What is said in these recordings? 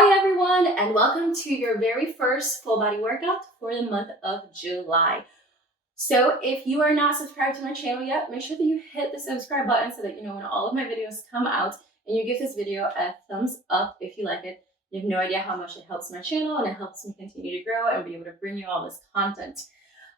Hi everyone, and welcome to your very first full body workout for the month of July. So if you are not subscribed to my channel yet, make sure that you hit the subscribe button so that you know when all of my videos come out, and you give this video a thumbs up if you like it. You have no idea how much it helps my channel, and it helps me continue to grow and be able to bring you all this content.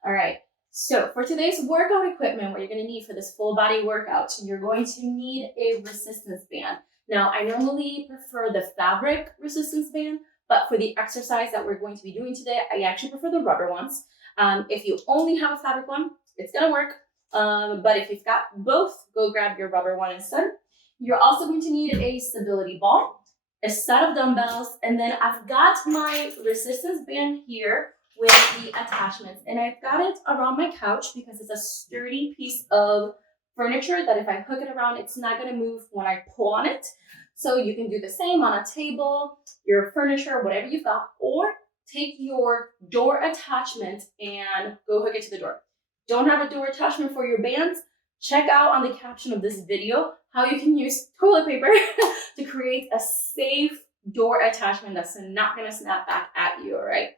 All right, so for today's workout equipment, what you're going to need for this full body workout, you're going to need a resistance band. Now, I normally prefer the fabric resistance band, but for the exercise that we're going to be doing today, I actually prefer the rubber ones. If you only have a fabric one, it's gonna work. But if you've got both, go grab your rubber one instead. You're also going to need a stability ball, a set of dumbbells, and then I've got my resistance band here with the attachments, and I've got it around my couch because it's a sturdy piece of furniture that if I hook it around, it's not gonna move when I pull on it. So you can do the same on a table, your furniture, whatever you've got, or take your door attachment and go hook it to the door. Don't have a door attachment for your bands? Check out on the caption of this video how you can use toilet paper to create a safe door attachment that's not gonna snap back at you, all right?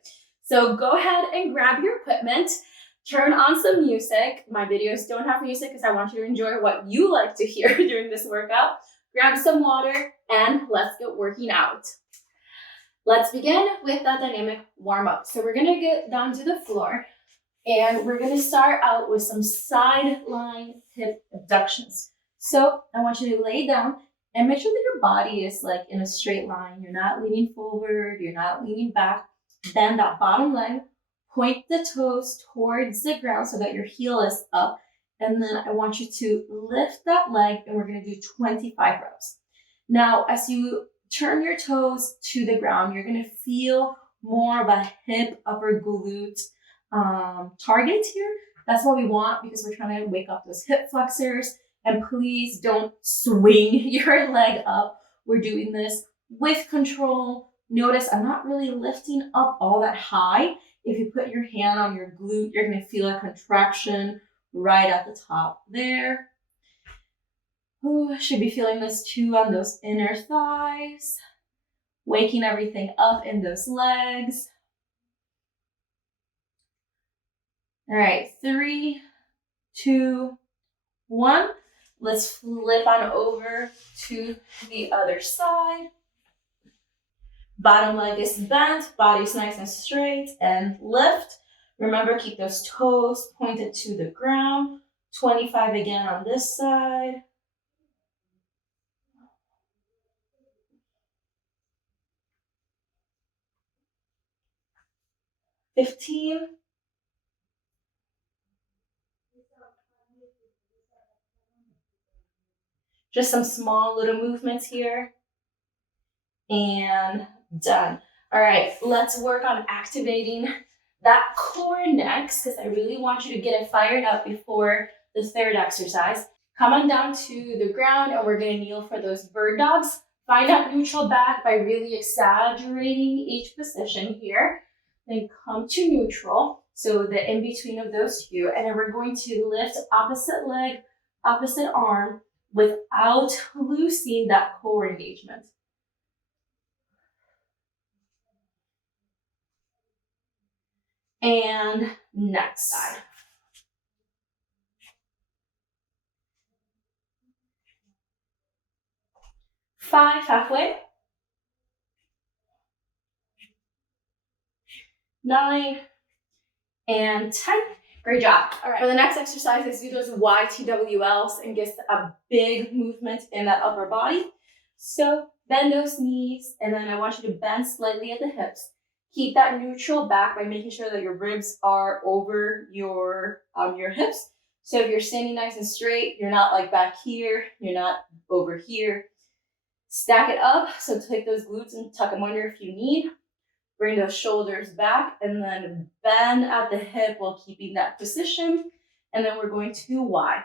So go ahead and grab your equipment, turn on some music. My videos don't have music because I want you to enjoy what you like to hear during this workout. Grab some water and let's get working out. Let's begin with the dynamic warm-up. So we're gonna get down to the floor and we're gonna start out with some sideline hip abductions. So I want you to lay down and make sure that your body is like in a straight line. You're not leaning forward, you're not leaning back. Bend that bottom leg, point the toes towards the ground so that your heel is up. And then I want you to lift that leg and we're gonna do 25 reps. Now, as you turn your toes to the ground, you're gonna feel more of a hip upper glute target here. That's what we want because we're trying to wake up those hip flexors. And please don't swing your leg up. We're doing this with control. Notice I'm not really lifting up all that high. If you put your hand on your glute, you're gonna feel a contraction right at the top there. Oh, should be feeling this too on those inner thighs. Waking everything up in those legs. All right, 3, 2, 1. Let's flip on over to the other side. Bottom leg is bent, body's nice and straight, and lift. Remember, keep those toes pointed to the ground. 25 again on this side. 15. Just some small little movements here. And done. All right, let's work on activating that core next because I really want you to get it fired up before the third exercise. Come on down to the ground and we're gonna kneel for those bird dogs. Find that neutral back by really exaggerating each position here. Then come to neutral, so the in-between of those two, and then we're going to lift opposite leg, opposite arm without losing that core engagement. And next side. 5, halfway. 9 and 10. Great job. All right, for the next exercise, let's do those YTWLs and get a big movement in that upper body. So bend those knees, and then I want you to bend slightly at the hips. Keep that neutral back by making sure that your ribs are over your hips. So if you're standing nice and straight, you're not like back here, you're not over here. Stack it up, so take those glutes and tuck them under if you need. Bring those shoulders back and then bend at the hip while keeping that position. And then we're going to Y.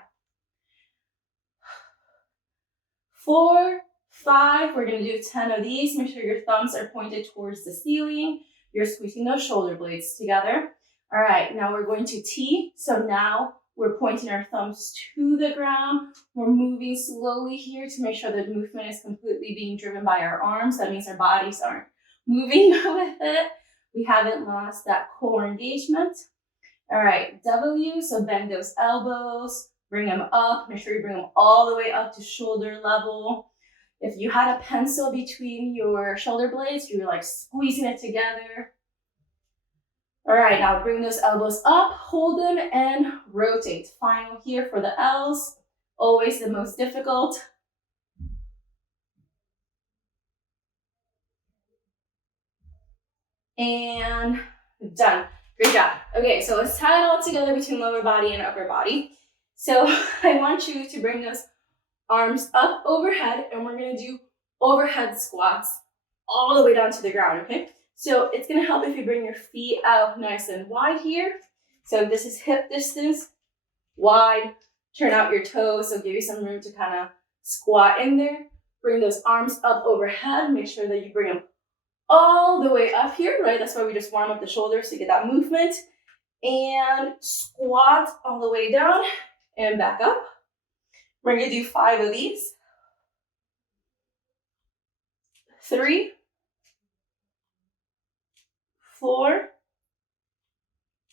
4, 5, we're gonna do 10 of these. Make sure your thumbs are pointed towards the ceiling. You're squeezing those shoulder blades together. All right, now we're going to T. So now we're pointing our thumbs to the ground. We're moving slowly here to make sure the movement is completely being driven by our arms. That means our bodies aren't moving with it. We haven't lost that core engagement. All right, W, so bend those elbows, bring them up. Make sure you bring them all the way up to shoulder level. If you had a pencil between your shoulder blades, you're like squeezing it together. All right, now bring those elbows up, hold them, and rotate. Final here for the L's, always the most difficult. And done. Great job. Okay, so let's tie it all together between lower body and upper body. So I want you to bring those arms up overhead, and we're gonna do overhead squats all the way down to the ground, okay? So it's gonna help if you bring your feet out nice and wide here. So this is hip distance, wide. Turn out your toes, so give you some room to kind of squat in there. Bring those arms up overhead. Make sure that you bring them all the way up here, right? That's why we just warm up the shoulders to get that movement. And squat all the way down and back up. We're gonna do 5 of these. 3, 4,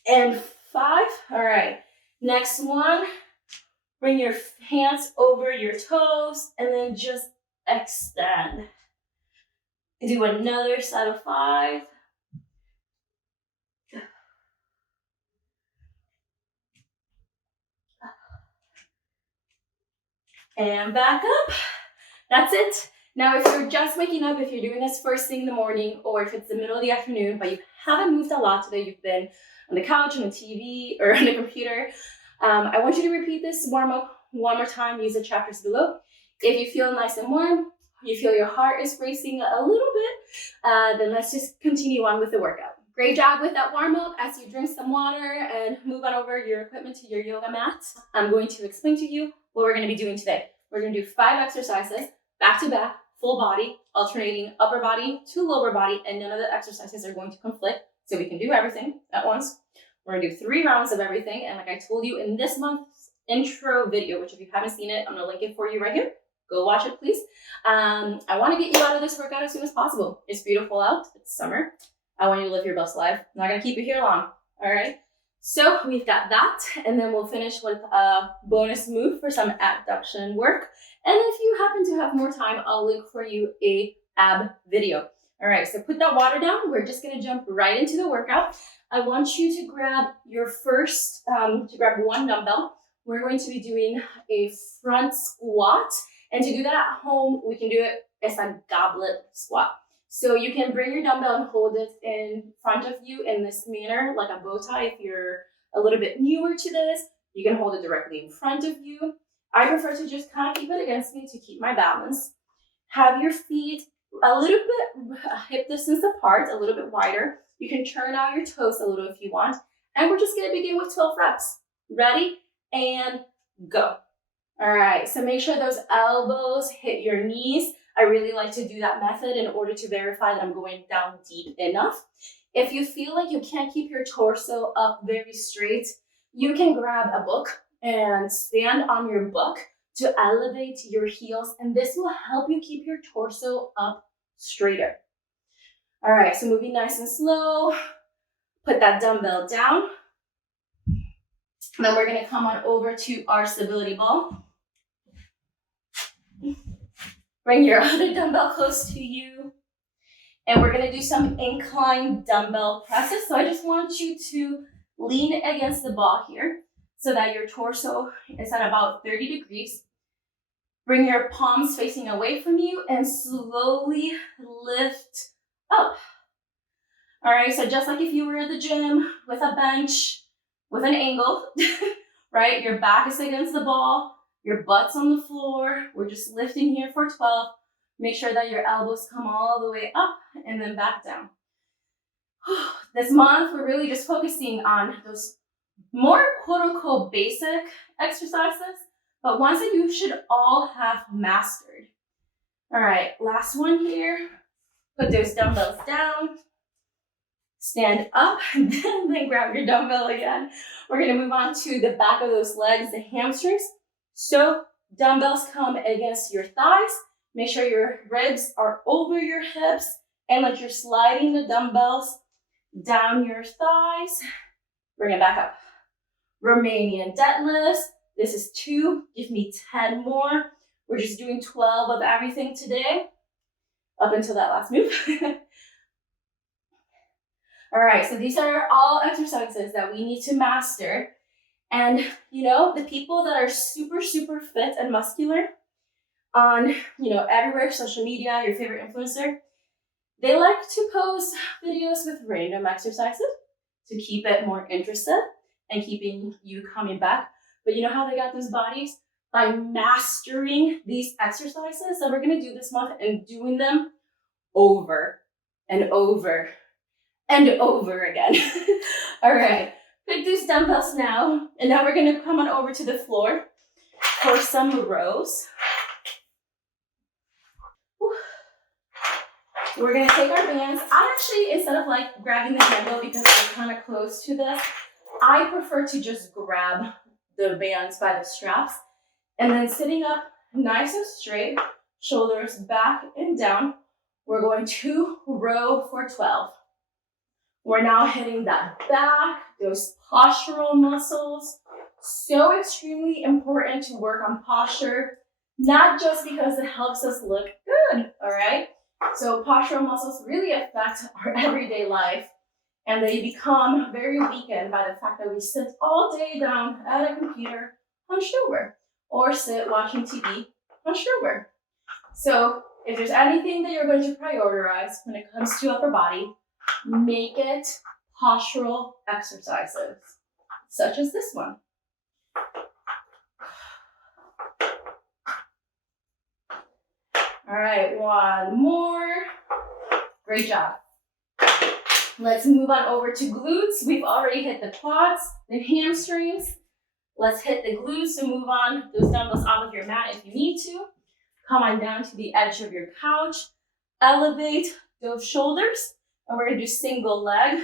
and 5. All right, next one. Bring your hands over your toes and then just extend. Do another set of 5. And back up. That's it. Now, if you're just waking up, if you're doing this first thing in the morning, or if it's the middle of the afternoon, but you haven't moved a lot today, you've been on the couch, on the TV, or on the computer, I want you to repeat this warm-up one more time. Use the chapters below. If you feel nice and warm, you feel your heart is racing a little bit, then let's just continue on with the workout. Great job with that warm-up. As you drink some water and move on over your equipment to your yoga mat, I'm going to explain to you what we're going to be doing today. We're going to do 5 exercises, back to back, full body, alternating upper body to lower body, and none of the exercises are going to conflict, so we can do everything at once. We're going to do 3 rounds of everything, and like I told you in this month's intro video, which if you haven't seen it, I'm going to link it for you right here. Go watch it, please. I want to get you out of this workout as soon as possible. It's beautiful out. It's summer. I want you to live your best life. I'm not going to keep you here long. All right. So we've got that, and then we'll finish with a bonus move for some abduction work. And if you happen to have more time, I'll link for you a ab video. All right, so put that water down. We're just gonna jump right into the workout. I want you to grab your first, grab 1 dumbbell. We're going to be doing a front squat. And to do that at home, we can do it as a goblet squat. So you can bring your dumbbell and hold it in front of you in this manner, like a bow tie. If you're a little bit newer to this, you can hold it directly in front of you. I prefer to just kind of keep it against me to keep my balance. Have your feet a little bit hip distance apart, a little bit wider. You can turn out your toes a little if you want. And we're just gonna begin with 12 reps. Ready? And go. All right, so make sure those elbows hit your knees. I really like to do that method in order to verify that I'm going down deep enough. If you feel like you can't keep your torso up very straight, you can grab a book and stand on your book to elevate your heels, and this will help you keep your torso up straighter. All right, so moving nice and slow. Put that dumbbell down. Then we're gonna come on over to our stability ball. Bring your other dumbbell close to you. And we're gonna do some incline dumbbell presses. So I just want you to lean against the ball here so that your torso is at about 30 degrees. Bring your palms facing away from you and slowly lift up. All right, so just like if you were at the gym with a bench, with an angle, right? Your back is against the ball. Your butt's on the floor. We're just lifting here for 12. Make sure that your elbows come all the way up and then back down. This month, we're really just focusing on those more quote-unquote basic exercises, but ones that you should all have mastered. All right, last one here. Put those dumbbells down. Stand up, and then grab your dumbbell again. We're gonna move on to the back of those legs, the hamstrings. So dumbbells come against your thighs. Make sure your ribs are over your hips And like you're sliding the dumbbells down your thighs. Bring it back up. Romanian deadlifts. This is 2. Give me 10 more. We're just doing 12 of everything today, up until that last move. All right, so these are all exercises that we need to master. And, you know, the people that are super, super fit and muscular on, you know, everywhere, social media, your favorite influencer, they like to post videos with random exercises to keep it more interesting and keeping you coming back. But you know how they got those bodies? By mastering these exercises that we're gonna do this month and doing them over and over and over again. All right, pick these dumbbells now. And now we're gonna come on over to the floor for some rows. We're gonna take our bands. I actually, instead of like grabbing the handle because we're kind of close to this, I prefer to just grab the bands by the straps and then sitting up nice and straight, shoulders back and down. We're going to row for 12. We're now hitting that back, those postural muscles. So extremely important to work on posture, not just because it helps us look good, all right? So postural muscles really affect our everyday life, and they become very weakened by the fact that we sit all day down at a computer hunched over, or sit watching TV hunched over. So if there's anything that you're going to prioritize when it comes to upper body, make it postural exercises, such as this one. All right, one more. Great job. Let's move on over to glutes. We've already hit the quads, the hamstrings. Let's hit the glutes and move on those dumbbells off of your mat if you need to. Come on down to the edge of your couch. Elevate those shoulders. And we're gonna do single leg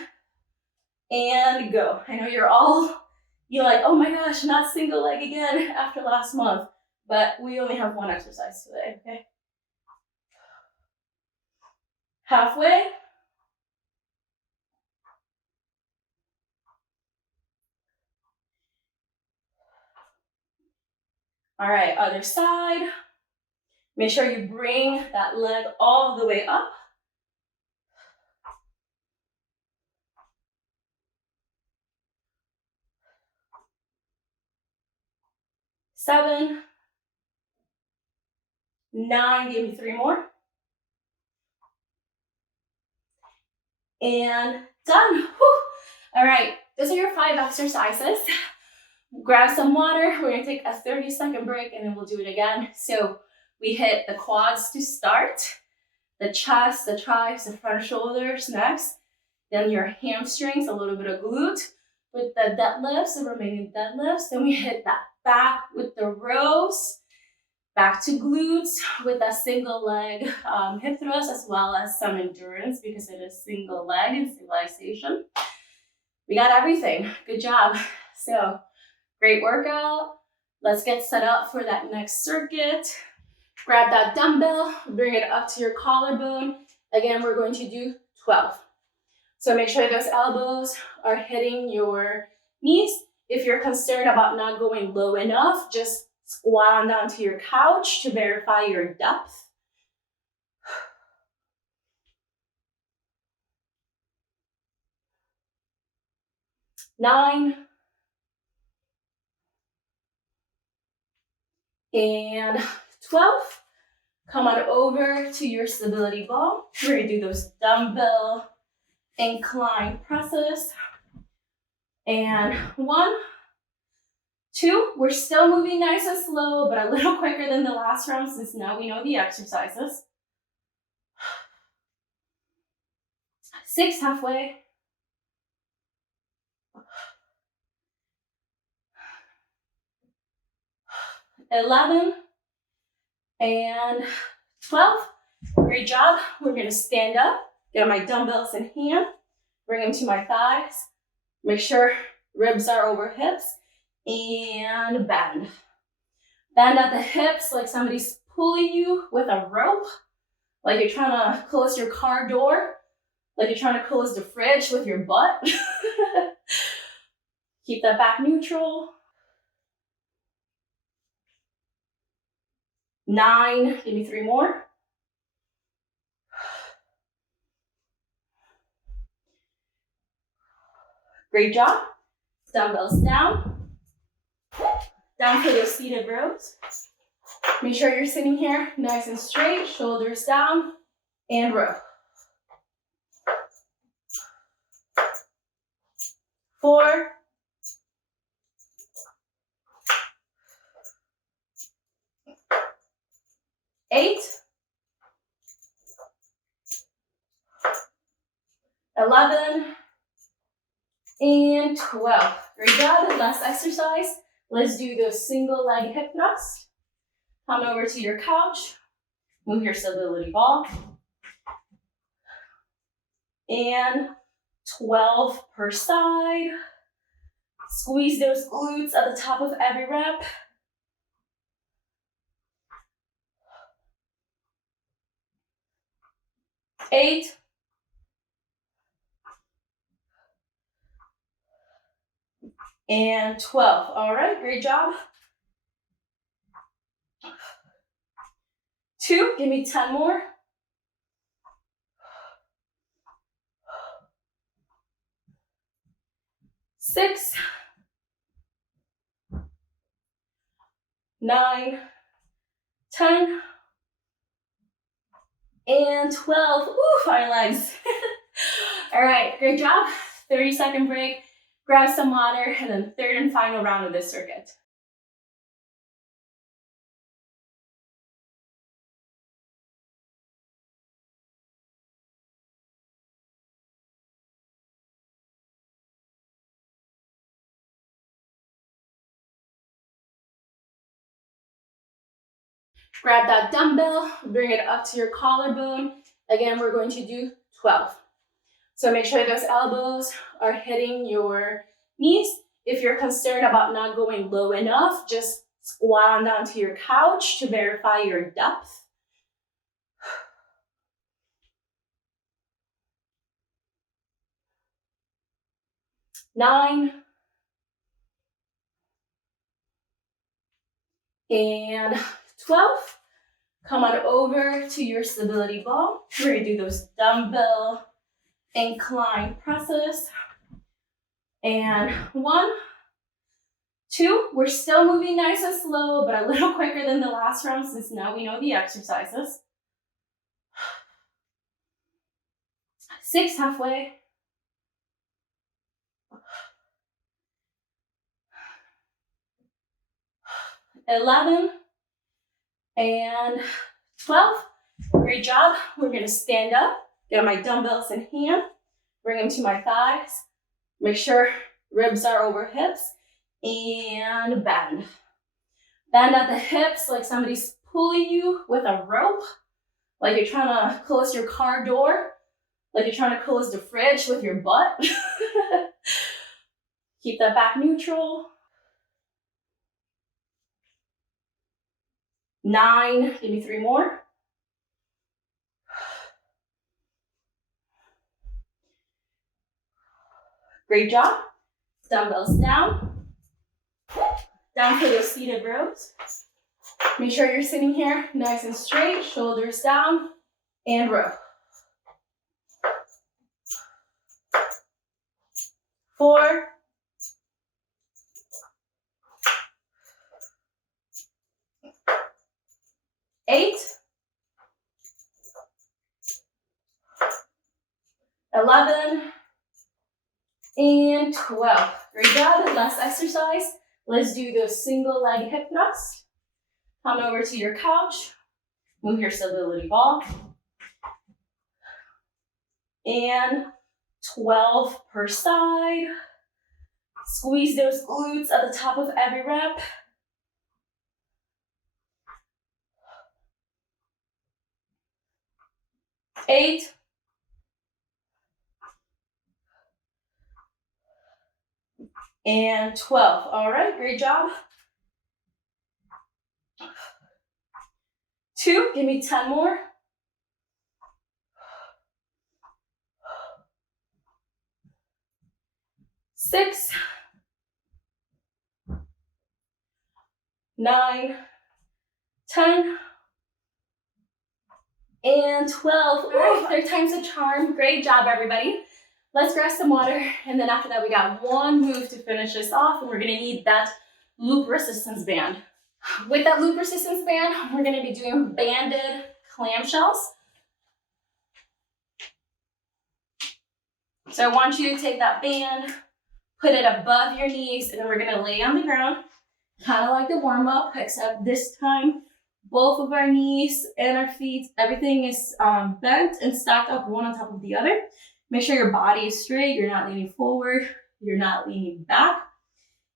and go. I know you're like, oh my gosh, not single leg again after last month, but we only have one exercise today, okay? Halfway. All right, other side. Make sure you bring that leg all the way up. Seven, 9, give me 3 more. And done. Whew. All right, those are your 5 exercises. Grab some water. We're gonna take a 30-second break and then we'll do it again. So we hit the quads to start, the chest, the triceps, the front shoulders next, then your hamstrings, a little bit of glute with the deadlifts, the Romanian deadlifts. Then we hit that back with the rows, back to glutes with a single leg hip thrust, as well as some endurance because it is single leg and stabilization. We got everything. Good job. So great workout. Let's get set up for that next circuit. Grab that dumbbell, bring it up to your collarbone. Again, we're going to do 12. So make sure those elbows are hitting your knees. If you're concerned about not going low enough, just squat on down to your couch to verify your depth. Nine. And 12. Come on over to your stability ball. We're gonna do those dumbbell incline presses. And 1, 2, we're still moving nice and slow, but a little quicker than the last round since now we know the exercises. 6, halfway. 11 and 12. Great job. We're gonna stand up, get my dumbbells in hand, bring them to my thighs, make sure ribs are over hips, and bend. Bend at the hips like somebody's pulling you with a rope. like you're trying to close your car door, like you're trying to close the fridge with your butt. Keep that back neutral. 9, give me 3 more. Great job. Dumbbells down. Down for those seated rows. Make sure you're sitting here nice and straight, shoulders down, and row. 4, 8, 11, and 12. Great job. Last exercise. Let's do those single leg hip thrusts. Come over to your couch. Move your stability ball. And 12 per side. Squeeze those glutes at the top of every rep. 8, and 12. All right, great job. 2, give me 10 more. 6, 9, 10, and 12. Ooh, fire legs. All right, great job. 30-second break. Grab some water, and then third and final round of this circuit. Grab that dumbbell, bring it up to your collarbone. Again, we're going to do 12. So make sure those elbows are hitting your knees. If you're concerned about not going low enough, just squat on down to your couch to verify your depth. 9, and 12. Come on over to your stability ball. We're gonna do those dumbbell incline presses. And 1, 2, we're still moving nice and slow, but a little quicker than the last round since now we know the exercises. 6, halfway. 11, and 12. Great job. We're gonna stand up, get my dumbbells in hand, bring them to my thighs. Make sure ribs are over hips, and bend. Bend at the hips like somebody's pulling you with a rope, like you're trying to close your car door, like you're trying to close the fridge with your butt. Keep that back neutral. 9, give me 3 more. 'Great job. Dumbbells down. Down for those seated rows. Make sure you're sitting here nice and straight, shoulders down, and row. 4, 8, 11, and 12. Great job. Last exercise. Let's do those single leg hip thrusts. Come over to your couch. Move your stability ball. And 12 per side. Squeeze those glutes at the top of every rep. 8, and 12. All right, great job. 2, give me 10 more. 6, 9, 10, and 12. All right, third time's a charm. Great job, everybody. Let's grab some water, and then after that, we got one move to finish this off, and we're gonna need that loop resistance band. With that loop resistance band, we're gonna be doing banded clamshells. So I want you to take that band, put it above your knees, and then we're gonna lay on the ground, kind of like the warm up, except this time, both of our knees and our feet, everything is bent and stacked up one on top of the other. Make sure your body is straight, you're not leaning forward, you're not leaning back.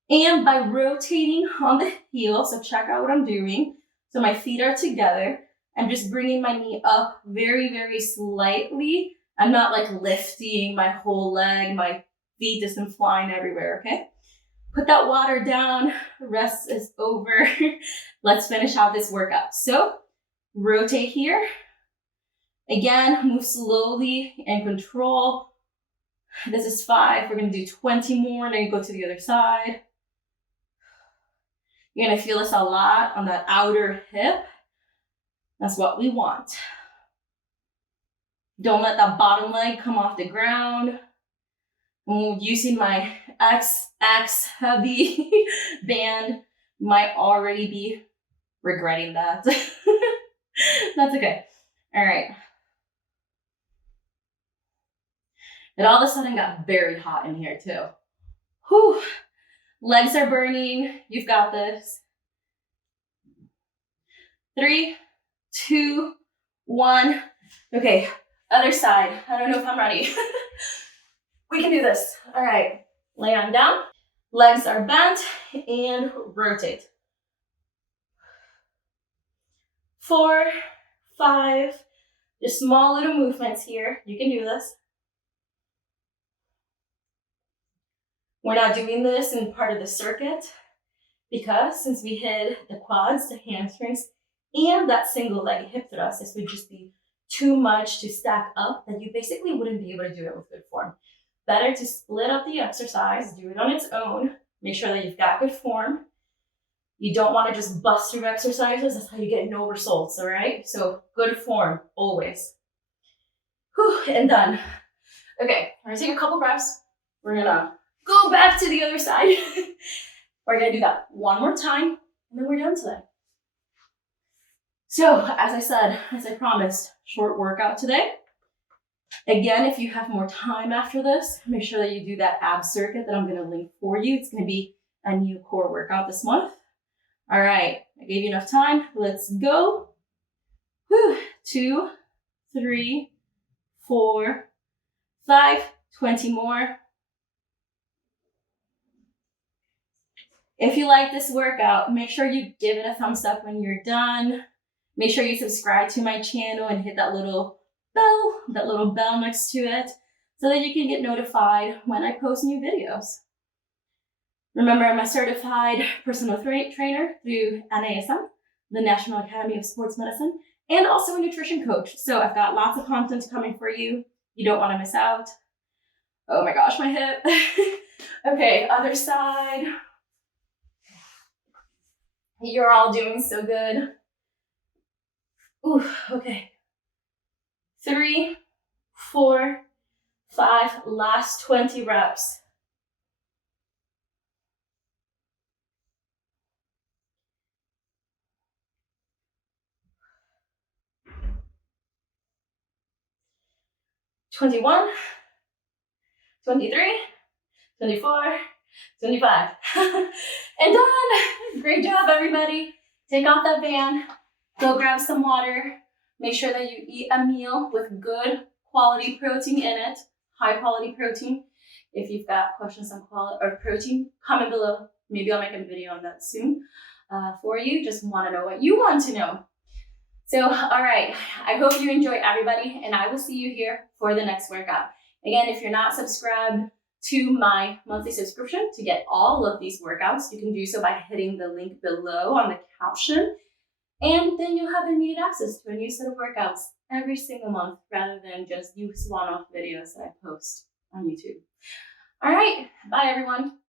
And by rotating on the heel, so check out what I'm doing. So my feet are together. I'm just bringing my knee up very, very slightly. I'm not like lifting my whole leg, my feet isn't flying everywhere, okay? Put that water down, rest is over. Let's finish out this workout. So rotate here. Again, move slowly and control. This is 5. We're gonna do 20 more, and then you go to the other side. You're gonna feel this a lot on that outer hip. That's what we want. Don't let that bottom leg come off the ground. Using my XX heavy band, might already be regretting that. That's okay. All right. It all of a sudden got very hot in here too. Whew. Legs are burning. You've got this. 3, 2, 1. Okay, other side. I don't know if I'm ready. We can do this. All right, lay on down. Legs are bent and rotate. 4, 5, just small little movements here. You can do this. We're not doing this in part of the circuit because since we hit the quads, the hamstrings, and that single leg hip thrust, this would just be too much to stack up that you basically wouldn't be able to do it with good form. Better to split up the exercise, do it on its own, make sure that you've got good form. You don't want to just bust through exercises, that's how you get no results, all right? So good form, always. Whew, and done. Okay, we're gonna take a couple breaths. We're gonna go back to the other side. We're gonna do that one more time, and then we're done today. So, as I said, as I promised, short workout today. Again, if you have more time after this, make sure that you do that ab circuit that I'm gonna link for you. It's gonna be a new core workout this month. All right, I gave you enough time. Let's go. Whew. 2, 3, 4, 5, 20 more. If you like this workout, make sure you give it a thumbs up when you're done. Make sure you subscribe to my channel and hit that little bell next to it so that you can get notified when I post new videos. Remember, I'm a certified personal trainer through NASM, the National Academy of Sports Medicine, and also a nutrition coach. So I've got lots of content coming for you. You don't want to miss out. Oh my gosh, my hip. Okay, other side. You're all doing so good. Ooh, okay. 3, 4, 5, last 20 reps. "21, 23, 24, 25. And done! Great job, everybody. Take off that band, go grab some water. Make sure that you eat a meal with good quality protein in it, high quality protein. If you've got questions on quality or protein, comment below. Maybe I'll make a video on that soon for you. Just want to know what you want to know. So, all right, I hope you enjoy, everybody, and I will see you here for the next workout. Again, if you're not subscribed to my monthly subscription to get all of these workouts, you can do so by hitting the link below on the caption, and then you'll have immediate access to a new set of workouts every single month rather than just use one-off videos that I post on YouTube. All right, bye everyone.